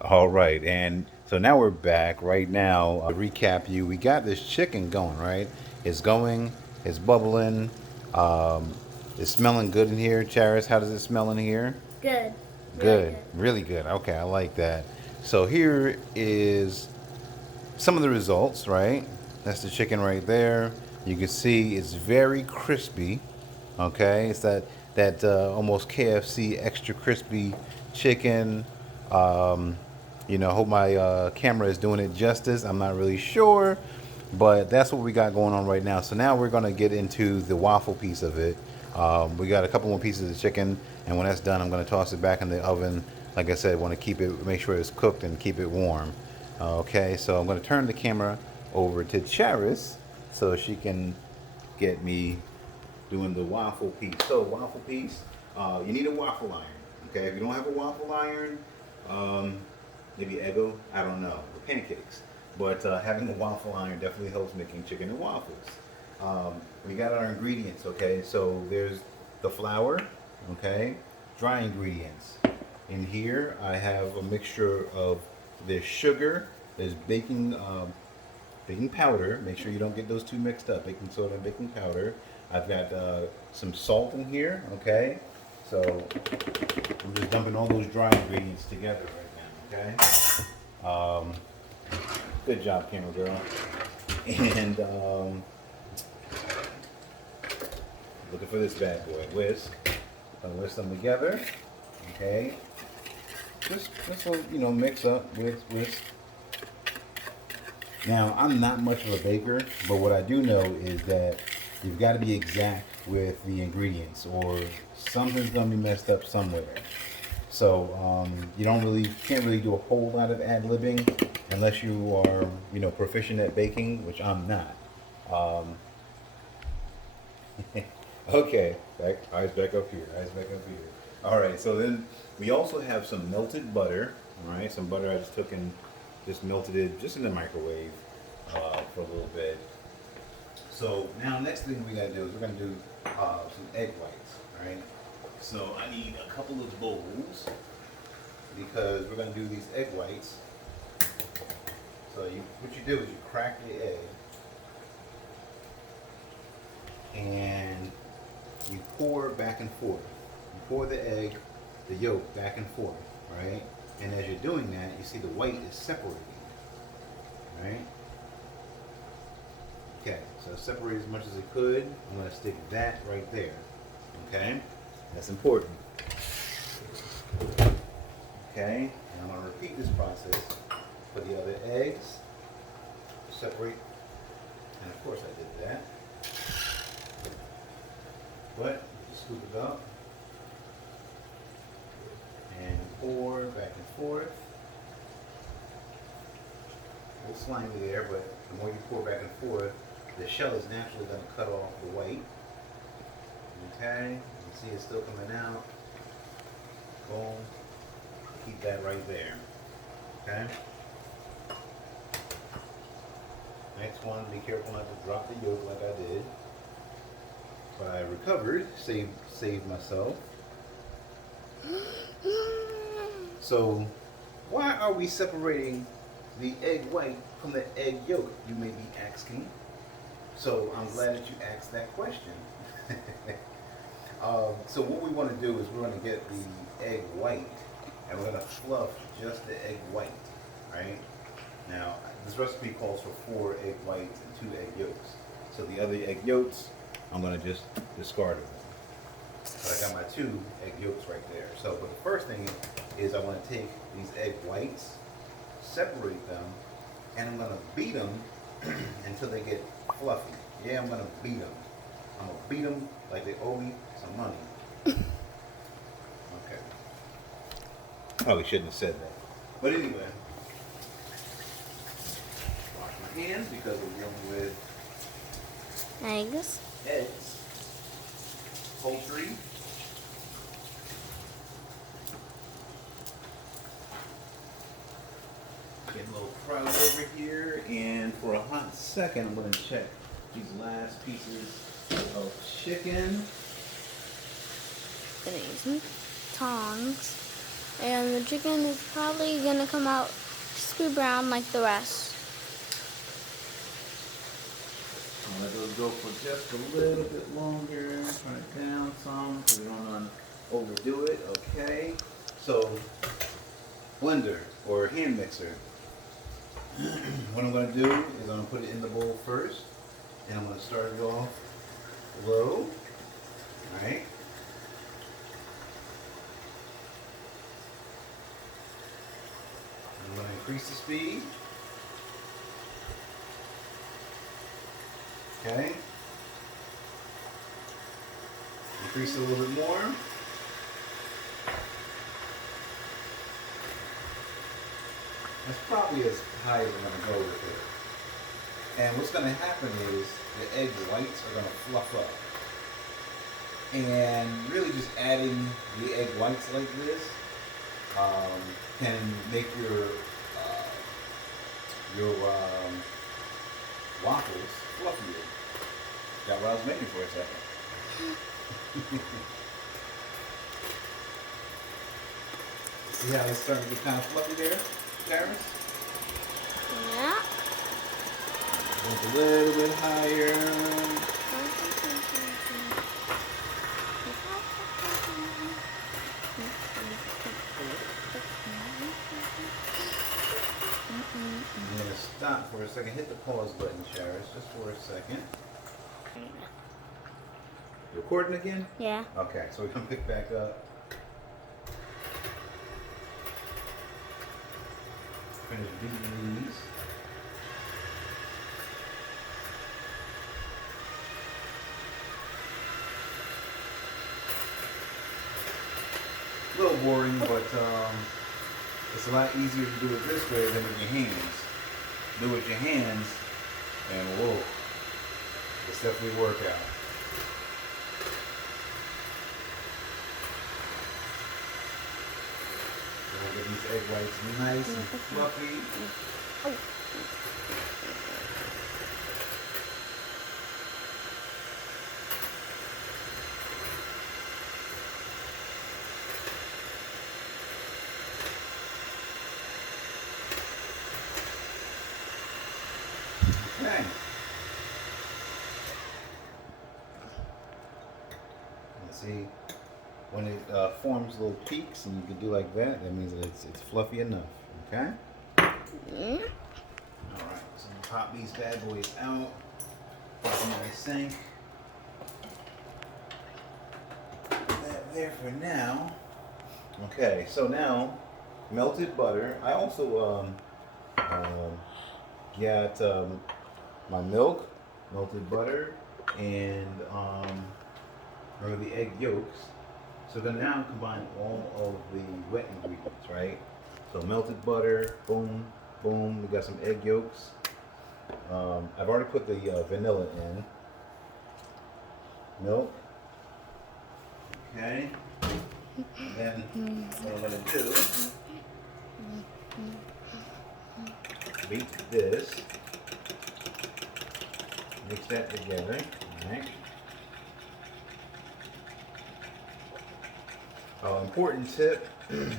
All right, and so now we're back. Right now, recap you. We got this chicken going, right? It's going, it's bubbling, um, it's smelling good in here. Charis, how does it smell in here? Good. Really Good, good. really good. Okay, I like that. So here is some of the results, right? That's the chicken right there. You can see it's very crispy. Okay, it's that almost KFC extra crispy chicken. Um, hope my camera is doing it justice. I'm not really sure, but that's what we got going on right now. So now we're gonna get into the waffle piece of it. We got a couple more pieces of chicken, and when that's done, I'm gonna toss it back in the oven. Like I said, want to keep it, make sure it's cooked and keep it warm. Okay, so I'm gonna turn the camera over to Charis so she can get me doing the waffle piece. So waffle piece, you need a waffle iron. Okay, if you don't have a waffle iron, um, maybe Eggo, I don't know, or pancakes. But having a waffle iron definitely helps making chicken and waffles. We got our ingredients. Okay, so there's the flour. Okay, dry ingredients. In here, I have a mixture of there's sugar, there's baking powder. Make sure you don't get those two mixed up. Baking soda and baking powder. I've got some salt in here. Okay, so I'm just dumping all those dry ingredients together right now. Okay. Good job, camera girl. And looking for this bad boy. Whisk. I'll whisk them together. Okay. Just so mix up. Whisk. Now, I'm not much of a baker, but what I do know is that you've got to be exact with the ingredients, or something's gonna be messed up somewhere. So you can't really do a whole lot of ad libbing unless you are proficient at baking, which I'm not. Um, okay, eyes back up here. Eyes back up here. All right. So then we also have some melted butter. All right, some butter I just took and just melted it just in the microwave for a little bit. So now next thing we gotta do is we're gonna do some egg whites. All right. So I need a couple of bowls because we're gonna do these egg whites. So what you do is you crack the egg and you pour back and forth. You pour the egg, the yolk back and forth, right? And as you're doing that, you see the white is separating, right? Okay, so separate as much as it could. I'm gonna stick that right there, okay? That's important. Okay, and I'm gonna repeat this process for the other eggs. Separate, and of course I did that. But scoop it up and pour back and forth. A little slimy there, but the more you pour back and forth, the shell is naturally going to cut off the white. Okay, you can see it's still coming out. Boom. Keep that right there. Okay. Next one, be careful not to drop the yolk like I did. But I recovered, saved myself. So, why are we separating the egg white from the egg yolk, you may be asking? So, I'm glad that you asked that question. So what we want to do is we're going to get the egg white and we're going to fluff just the egg white, right? Now, this recipe calls for 4 egg whites and 2 egg yolks. So the other egg yolks, I'm going to just discard them. But I got my 2 egg yolks right there. So, but the first thing is I want to take these egg whites, separate them, and I'm going to beat them until they get fluffy. Yeah, I'm going to beat them. I'm going to beat them like they owe me some money. Okay. Probably shouldn't have said that. But anyway, wash my hands because we're dealing with Eggs. eggs, poultry. Getting a little crowded over here, and for a hot second, I'm going to check these last pieces of chicken. Gonna use some tongs. And the chicken is probably gonna come out crispy brown like the rest. I'll let those go for just a little bit longer. Turn it down some because we don't want to overdo it. Okay. So, blender or hand mixer. What I'm going to do is I'm going to put it in the bowl first. And I'm going to start it off low. Alright. I'm going to increase the speed. Okay. Increase it a little bit more. That's probably as high as I'm going to go with it. And what's going to happen is the egg whites are going to fluff up. And really just adding the egg whites like this can make your waffles fluffier. Got what I was making for a second. See how it's starting to get kind of fluffy there, Paris? Yeah. A little bit higher. I'm going to stop for a second. Hit the pause button, Charis, just for a second. You recording again? Yeah. Okay, so we can pick back up. Finish beating these. A little boring, but it's a lot easier to do it this way than with your hands. Do it with your hands, and whoa, it's definitely a workout. So we'll get these egg whites nice and fluffy. Okay. Let's see, when it forms little peaks and you can do like that, that means that it's fluffy enough. Okay? Alright, so I'm gonna pop these bad boys out. Put them in the sink. Put that there for now. Okay, so now melted butter. I also got my milk, melted butter, and remember the egg yolks. So then now combine all of the wet ingredients, right? So melted butter, boom, boom. We got some egg yolks. I've already put the vanilla in. Milk. Okay. And then what I'm gonna do, beat this. Mix that together. All right. Important tip,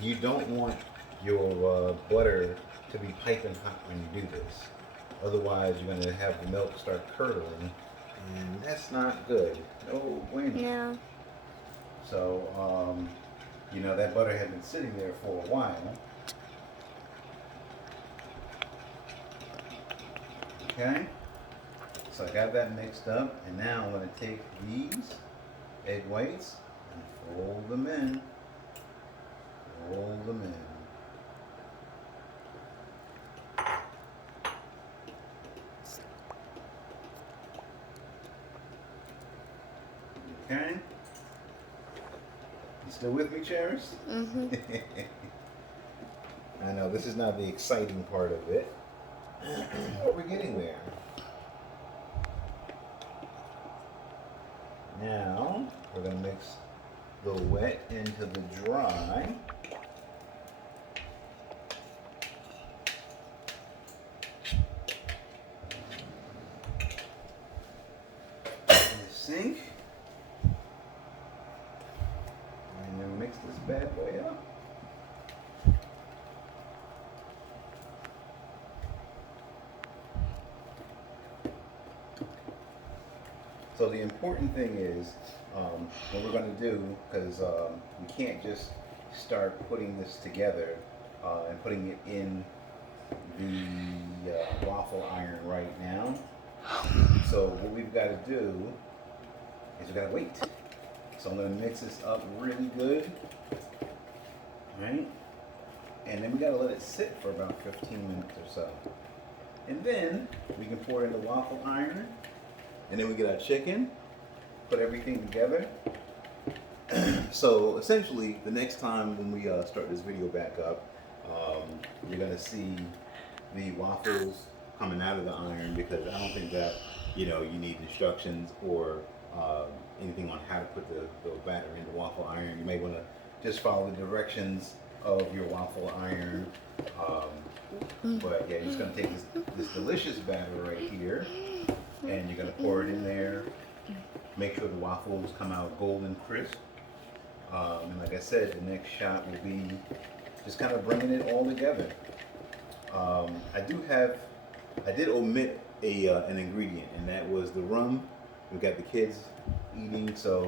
you don't want your butter to be piping hot when you do this. Otherwise, you're going to have the milk start curdling, and that's not good. No bueno. No. So, you know, that butter had been sitting there for a while. Okay, so I got that mixed up, and now I'm going to take these egg whites and fold them in. Fold them in. Okay. You still with me, Charis? Mm-hmm. I know this is not the exciting part of it, but we're getting there. Now we're going to mix the wet into the dry. In the sink. And then mix this bad boy up. So the important thing is what we're going to do, because we can't just start putting this together and putting it in the waffle iron right now. So what we've got to do is we've got to wait. So I'm going to mix this up really good, right? And then we got to let it sit for about 15 minutes or so. And then we can pour it in the waffle iron. And then we get our chicken, put everything together. So essentially, the next time when we start this video back up, you're gonna see the waffles coming out of the iron, because I don't think that you need instructions or anything on how to put the batter in the waffle iron. You may want to just follow the directions of your waffle iron. But yeah, you're just gonna take this delicious batter right here, and you're gonna pour it in there. Make sure the waffles come out golden crisp. And like I said, the next shot will be just kind of bringing it all together. I did omit an ingredient, and that was the rum. We've got the kids eating, so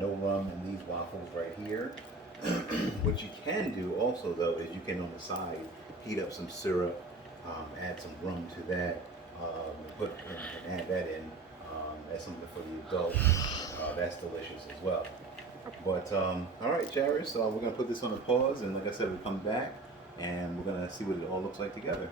no rum in these waffles right here. What you can do also, though, is you can on the side heat up some syrup, add some rum to that, and add that in. That's something for the adults. That's delicious as well. But all right, Charis. So we're gonna put this on a pause, and like I said, we'll come back and we're gonna see what it all looks like together.